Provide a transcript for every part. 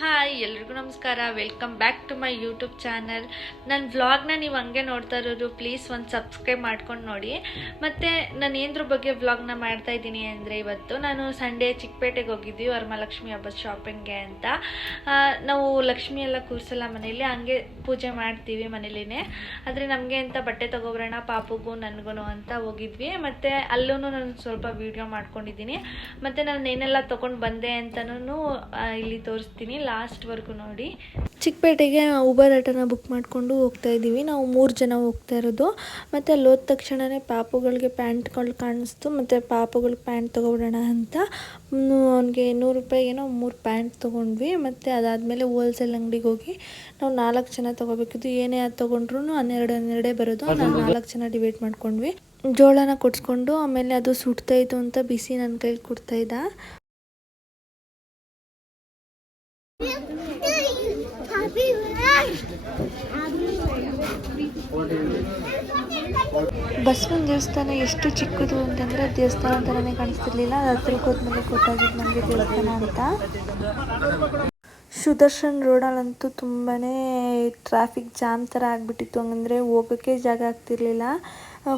Hi ಎಲ್ರಿಗೂ ನಮಸ್ಕಾರ. Welcome back to my YouTube channel. ನನ್ನ ವ್ಲಾಗ್ನ ನೀವು ಹಂಗೆ ನೋಡ್ತಾ ಇರೋರು ಪ್ಲೀಸ್ ಒಂದು ಸಬ್ಸ್ಕ್ರೈಬ್ ಮಾಡ್ಕೊಂಡು ನೋಡಿ. ಮತ್ತು ನಾನು ಏನದ್ರ ಬಗ್ಗೆ ವ್ಲಾಗ್ನ ಮಾಡ್ತಾ ಇದ್ದೀನಿ ಅಂದರೆ, ಇವತ್ತು ನಾನು ಸಂಡೇ ಚಿಕ್ಕಪೇಟೆಗೆ ಹೋಗಿದ್ವಿ ವರಮಹಾಲಕ್ಷ್ಮಿ ಹಬ್ಬದ ಶಾಪಿಂಗ್ಗೆ ಅಂತ. ನಾವು ಲಕ್ಷ್ಮಿ ಎಲ್ಲ ಕೂರಿಸಲ್ಲ ಮನೇಲಿ, ಹಂಗೆ ಪೂಜೆ ಮಾಡ್ತೀವಿ ಮನೇಲಿನೇ. ಆದರೆ ನಮಗೆ ಅಂತ ಬಟ್ಟೆ ತೊಗೊಬರೋಣ ಪಾಪುಗೂ ನನಗೂ ಅಂತ ಹೋಗಿದ್ವಿ. ಮತ್ತು ಅಲ್ಲೂ ನಾನು ಸ್ವಲ್ಪ ವೀಡಿಯೋ ಮಾಡ್ಕೊಂಡಿದ್ದೀನಿ. ಮತ್ತು ನಾನು ಏನೆಲ್ಲ ತೊಗೊಂಡು ಬಂದೆ ಅಂತಲೂ ಇಲ್ಲಿ ತೋರಿಸ್ತೀನಿ, ಲಾಸ್ಟ್ವರೆಗೂ ನೋಡಿ. ಚಿಕ್ಕಪೇಟೆಗೆ ಉಬರ್ ಆಟೋನ ಬುಕ್ ಮಾಡಿಕೊಂಡು ಹೋಗ್ತಾ ಇದ್ದೀವಿ. ನಾವು 3 ಜನ ಹೋಗ್ತಾ ಇರೋದು. ಮತ್ತು ಅಲ್ಲಿ ಹೋದ ತಕ್ಷಣವೇ ಪಾಪುಗಳಿಗೆ ಪ್ಯಾಂಟ್ಗಳು ಕಾಣಿಸ್ತು. ಮತ್ತು ಪಾಪುಗಳಿಗೆ ಪ್ಯಾಂಟ್ ತೊಗೊಬಿಡೋಣ ಅಂತ ಅವನಿಗೆ 100 ರೂಪಾಯಿಗೇನೋ 3 ಪ್ಯಾಂಟ್ ತೊಗೊಂಡ್ವಿ. ಮತ್ತು ಅದಾದಮೇಲೆ ಹೋಲ್ಸೇಲ್ ಅಂಗಡಿಗೆ ಹೋಗಿ ನಾವು 4 ಜನ ತೊಗೋಬೇಕಿದ್ದು. ಏನೇ ಅದು ತೊಗೊಂಡ್ರು 12 ಬರೋದು. ನಾವು 4 ಜನ ಡಿವೈಡ್ ಮಾಡ್ಕೊಂಡ್ವಿ. ಜೋಳನ ಕೊಡಿಸ್ಕೊಂಡು ಆಮೇಲೆ ಅದು ಸುಡ್ತಾಯಿತ್ತು ಅಂತ ಬಿಸಿ ನನ್ನ ಕೈಲಿ ಕೊಡ್ತಾಯಿದ್ದ. ಬಸವನ ದೇವಸ್ಥಾನ ಎಷ್ಟು ಚಿಕ್ಕದು ಅಂತಂದರೆ ದೇವಸ್ಥಾನ ಥರನೇ ಕಾಣಿಸ್ತಿರ್ಲಿಲ್ಲ. ಅದು ಹತ್ರಕ್ಕೆ ಹೋದ್ಮೇಲೆ ಗೊತ್ತಾಗಿದ್ದು ನಮಗೆ ದೇವಸ್ಥಾನ ಅಂತ. ಸುದರ್ಶನ್ ರೋಡಲ್ಲಂತೂ ತುಂಬಾ ಟ್ರಾಫಿಕ್ ಜಾಮ್ ಥರ ಆಗಿಬಿಟ್ಟಿತ್ತು. ಹಂಗಂದರೆ ಹೋಗೋಕ್ಕೆ ಜಾಗ ಆಗ್ತಿರ್ಲಿಲ್ಲ.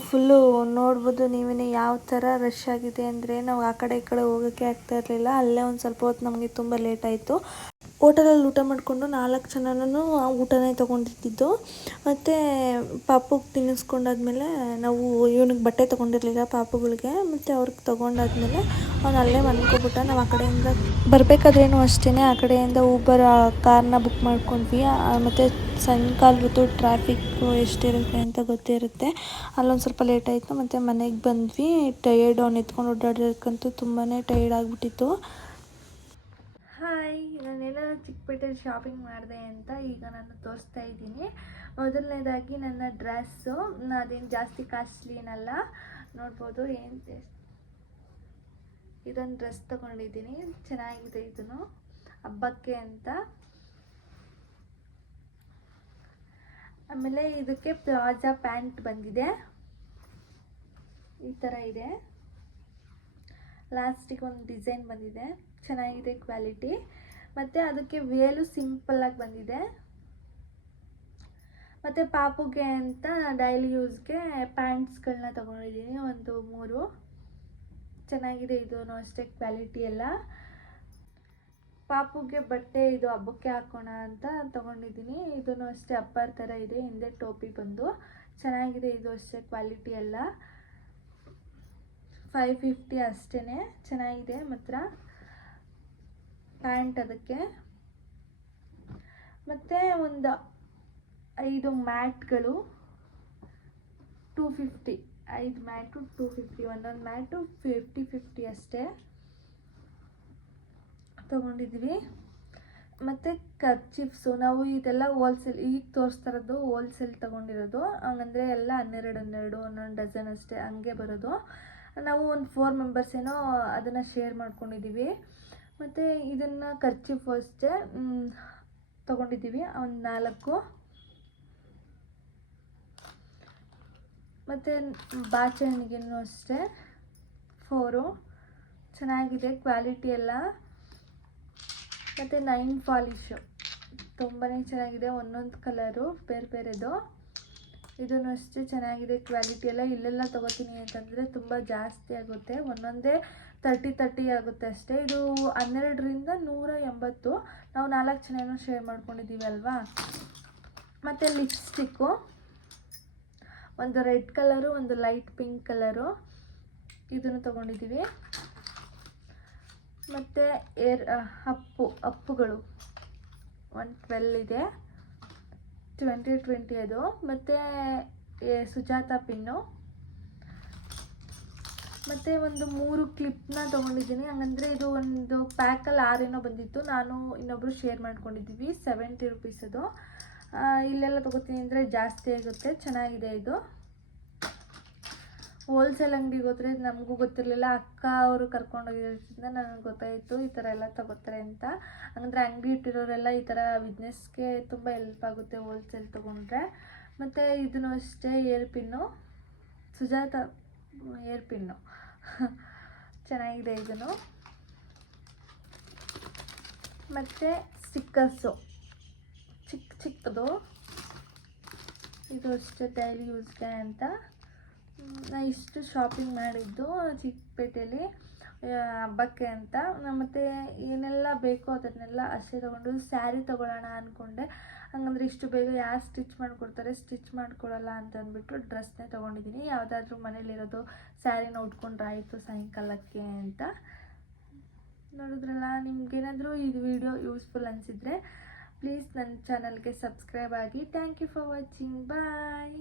ಫುಲ್ಲು ನೋಡ್ಬೋದು ನೀವೇ ಯಾವ ಥರ ರಶ್ ಆಗಿದೆ ಅಂದರೆ, ನಾವು ಆ ಕಡೆ ಈ ಕಡೆ ಹೋಗೋಕ್ಕೆ ಆಗ್ತಾ ಇರಲಿಲ್ಲ. ಅಲ್ಲೇ ಒಂದು ಸ್ವಲ್ಪ ಹೊತ್ತು ನಮಗೆ ತುಂಬ ಲೇಟ್ ಆಯಿತು. ಹೋಟೆಲಲ್ಲಿ ಊಟ ಮಾಡಿಕೊಂಡು 4 ಜನನೂ ಊಟನೇ ತೊಗೊಂಡಿದ್ದು. ಮತ್ತು ಪಾಪುಗೆ ತಿನ್ನಿಸ್ಕೊಂಡಾದ್ಮೇಲೆ ನಾವು ಇವನಿಗೆ ಬಟ್ಟೆ ತೊಗೊಂಡಿರಲಿಲ್ಲ ಪಾಪುಗಳಿಗೆ. ಮತ್ತು ಅವ್ರಿಗೆ ತೊಗೊಂಡಾದ್ಮೇಲೆ ಅವ್ನು ಅಲ್ಲೇ ಮಲ್ಕೊಬಿಟ್ಟ. ನಾವು ಆ ಕಡೆಯಿಂದ ಬರಬೇಕಾದ್ರೇನು ಅಷ್ಟೇ ಆ ಕಡೆಯಿಂದ ಊಬರ್ ಕಾರ್ನ ಬುಕ್ ಮಾಡ್ಕೊಂಡ್ವಿ. ಮತ್ತು ಸಾಯಂಕಾಲ ಹೊತ್ತು ಟ್ರಾಫಿಕ್ಕು ಎಷ್ಟಿರುತ್ತೆ ಅಂತ ಗೊತ್ತೇ ಇರುತ್ತೆ. ಅಲ್ಲೊಂದು ಸ್ವಲ್ಪ ಲೇಟ್ ಆಯಿತು. ಮತ್ತು ಮನೆಗೆ ಬಂದ್ವಿ. ಟಯರ್ಡ್, ಅವ್ನು ಎತ್ಕೊಂಡು ಓಡಾಡೋಕ್ಕಂತೂ ತುಂಬಾ ಟಯರ್ಡ್ ಆಗಿಬಿಟ್ಟಿತ್ತು. ಹಾಯ್, ನಾನೆಲ್ಲ ಚಿಕ್ಕಪೇಟೆಯಲ್ಲಿ ಶಾಪಿಂಗ್ ಮಾಡಿದೆ ಅಂತ ಈಗ ನಾನು ತೋರಿಸ್ತಾ ಇದ್ದೀನಿ. ಮೊದಲನೇದಾಗಿ ನನ್ನ ಡ್ರೆಸ್ಸು. ಅದೇನು ಜಾಸ್ತಿ ಕಾಸ್ಟ್ಲಿ ಏನಲ್ಲ, ನೋಡ್ಬೋದು. ಇದೊಂದು ಡ್ರೆಸ್ ತೊಗೊಂಡಿದ್ದೀನಿ, ಚೆನ್ನಾಗಿದೆ. ಇದನ್ನು ಹಬ್ಬಕ್ಕೆ ಅಂತ. ಆಮೇಲೆ ಇದಕ್ಕೆ ಪ್ಲಾಜಾ ಪ್ಯಾಂಟ್ ಬಂದಿದೆ, ಈ ಥರ ಇದೆ. ಲಾಸ್ಟಿಗೆ ಒಂದು ಡಿಸೈನ್ ಬಂದಿದೆ, ಚೆನ್ನಾಗಿದೆ ಕ್ವಾಲಿಟಿ. ಮತ್ತು ಅದಕ್ಕೆ ವೇಲು ಸಿಂಪಲ್ಲಾಗಿ ಬಂದಿದೆ. ಮತ್ತು ಪಾಪುಗೆ ಅಂತ ಡೈಲಿ ಯೂಸ್ಗೆ ಪ್ಯಾಂಟ್ಸ್ಗಳನ್ನ ತೊಗೊಂಡಿದ್ದೀನಿ, ಒಂದು 3. ಚೆನ್ನಾಗಿದೆ ಇದೂ ಅಷ್ಟೇ ಕ್ವಾಲಿಟಿ ಎಲ್ಲ. ಪಾಪುಗೆ ಬಟ್ಟೆ ಇದು ಹಬ್ಬಕ್ಕೆ ಹಾಕೋಣ ಅಂತ ತೊಗೊಂಡಿದ್ದೀನಿ. ಇದೂ ಅಷ್ಟೇ ಅಪ್ಪರ್ ಥರ ಇದೆ, ಹಿಂದೆ ಟೋಪಿ ಬಂದು ಚೆನ್ನಾಗಿದೆ. ಇದು ಅಷ್ಟೇ ಕ್ವಾಲಿಟಿ ಎಲ್ಲ. 550 ಅಷ್ಟೇ, ಚೆನ್ನಾಗಿದೆ ಮಾತ್ರ ಪ್ಯಾಂಟ್ ಅದಕ್ಕೆ. ಮತ್ತು ಒಂದು 5 ಮ್ಯಾಟ್ಗಳು 250, 5 ಮ್ಯಾಟು 250, ಒಂದೊಂದು ಮ್ಯಾಟು 50 ಅಷ್ಟೇ ತೊಗೊಂಡಿದ್ವಿ. ಮತ್ತು ಕರ್ಚಿಪ್ಸು ನಾವು ಇದೆಲ್ಲ ಹೋಲ್ಸೇಲ್, ಈಗ ತೋರಿಸ್ತಾ ಇರೋದು ಹೋಲ್ಸೇಲ್ ತೊಗೊಂಡಿರೋದು. ಹಂಗಂದರೆ ಎಲ್ಲ 12 ಒಂದೊಂದು ಡಜನ್ ಅಷ್ಟೇ ಹಂಗೆ ಬರೋದು. ನಾವು ಒಂದು 4 ಮೆಂಬರ್ಸ್ ಏನೋ ಅದನ್ನು ಶೇರ್ ಮಾಡ್ಕೊಂಡಿದ್ದೀವಿ. ಮತ್ತು ಇದನ್ನು ಕರ್ಚಿಪ್ ಅಷ್ಟೇ ತೊಗೊಂಡಿದ್ದೀವಿ ಒಂದು 4. ಮತ್ತು ಬಾಚಣಿಗೆನೂ ಅಷ್ಟೇ 4, ಚೆನ್ನಾಗಿದೆ ಕ್ವಾಲಿಟಿ ಎಲ್ಲ. ಮತ್ತು 9 ಪಾಲಿಶು ತುಂಬಾ ಚೆನ್ನಾಗಿದೆ, ಒಂದೊಂದು ಕಲರು ಬೇರೆದು. ಇದೂ ಅಷ್ಟೇ ಚೆನ್ನಾಗಿದೆ ಕ್ವಾಲಿಟಿ ಎಲ್ಲ. ಇಲ್ಲೆಲ್ಲ ತೊಗೋತೀನಿ ಅಂತಂದರೆ ತುಂಬ ಜಾಸ್ತಿ ಆಗುತ್ತೆ, ಒಂದೊಂದೇ 30 ಆಗುತ್ತೆ ಅಷ್ಟೇ. ಇದು 12ರಿಂದ 180. ನಾವು 4 ಜನನೂ ಶೇರ್ ಮಾಡ್ಕೊಂಡಿದ್ದೀವಿ ಅಲ್ವಾ. ಮತ್ತು ಲಿಪ್ಸ್ಟಿಕ್ಕು ಒಂದು ರೆಡ್ ಕಲರು, ಒಂದು ಲೈಟ್ ಪಿಂಕ್ ಕಲರು, ಇದನ್ನು ತೊಗೊಂಡಿದ್ದೀವಿ. ಮತ್ತು ಅಪ್ಪುಗಳು 112 ಇದೆ, 20 ಅದು. ಮತ್ತು ಸುಜಾತ ಪಿನ್ನು. ಮತ್ತು ಒಂದು 3 ಕ್ಲಿಪ್ನ ತೊಗೊಂಡಿದ್ದೀನಿ. ಹಂಗಂದರೆ ಇದು ಒಂದು ಪ್ಯಾಕಲ್ಲಿ 6 ಏನೋ ಬಂದಿತ್ತು. ನಾನು ಇನ್ನೊಬ್ಬರು ಶೇರ್ ಮಾಡ್ಕೊಂಡಿದ್ದೀವಿ, 70 ರೂಪೀಸ್ ಅದು. ಇಲ್ಲೆಲ್ಲ ತೊಗೋತೀನಿ ಅಂದರೆ ಜಾಸ್ತಿ ಆಗುತ್ತೆ, ಚೆನ್ನಾಗಿದೆ ಇದು. ಹೋಲ್ಸೇಲ್ ಅಂಗಡಿಗೆ ಹೋದರೆ ನಮಗೂ ಗೊತ್ತಿರಲಿಲ್ಲ, ಅಕ್ಕ ಅವರು ಕರ್ಕೊಂಡೋಗಿರೋದ್ರಿಂದ ನನಗೆ ಗೊತ್ತಾಯಿತು ಈ ಥರ ಎಲ್ಲ ತೊಗೋತಾರೆ ಅಂತ. ಹಂಗಂದರೆ ಅಂಗಡಿ ಇಟ್ಟಿರೋರೆಲ್ಲ ಈ ಥರ ಬಿಸ್ನೆಸ್ಗೆ ತುಂಬ ಹೆಲ್ಪ್ ಆಗುತ್ತೆ ಹೋಲ್ಸೇಲ್ ತೊಗೊಂಡ್ರೆ. ಮತ್ತು ಇದೂ ಅಷ್ಟೇ air pin, Sujata air pin ಚೆನ್ನಾಗಿದೆ ಇದನ್ನು. ಮತ್ತು ಸ್ಟಿಕ್ಕರ್ಸು ಚಿಕ್ಕದು, ಇದು ಅಷ್ಟೇ ಡೈಲಿ ಯೂಸ್ಗೆ ಅಂತ. ನಾನು ಇಷ್ಟು ಶಾಪಿಂಗ್ ಮಾಡಿದ್ದು ಚಿಕ್ಕಪೇಟೆಯಲ್ಲಿ ಹಬ್ಬಕ್ಕೆ ಅಂತ. ಮತ್ತು ಏನೆಲ್ಲ ಬೇಕೋ ಅದನ್ನೆಲ್ಲ ಅಷ್ಟೇ ತೊಗೊಂಡು ಸ್ಯಾರಿ ತೊಗೊಳ್ಳೋಣ ಅಂದ್ಕೊಂಡೆ. ಹಂಗಂದ್ರೆ ಇಷ್ಟು ಬೇಗ ಯಾರು ಸ್ಟಿಚ್ ಮಾಡಿಕೊಡ್ತಾರೆ, ಸ್ಟಿಚ್ ಮಾಡಿಕೊಡಲ್ಲ ಅಂತ ಅಂದ್ಬಿಟ್ಟು ಡ್ರೆಸ್ನೇ ತೊಗೊಂಡಿದ್ದೀನಿ. ಯಾವುದಾದ್ರೂ ಮನೇಲಿರೋದು ಸ್ಯಾರಿನ ಉಟ್ಕೊಂಡ್ರೆ ಆಯಿತು ಸಾಯಂಕಾಲಕ್ಕೆ ಅಂತ. ನೋಡಿದ್ರಲ್ಲ, ನಿಮ್ಗೇನಾದರೂ ಇದು ವಿಡಿಯೋ ಯೂಸ್ಫುಲ್ ಅನಿಸಿದರೆ ಪ್ಲೀಸ್ ನನ್ನ ಚಾನಲ್ಗೆ ಸಬ್ಸ್ಕ್ರೈಬ್ ಆಗಿ. Thank you for watching. Bye.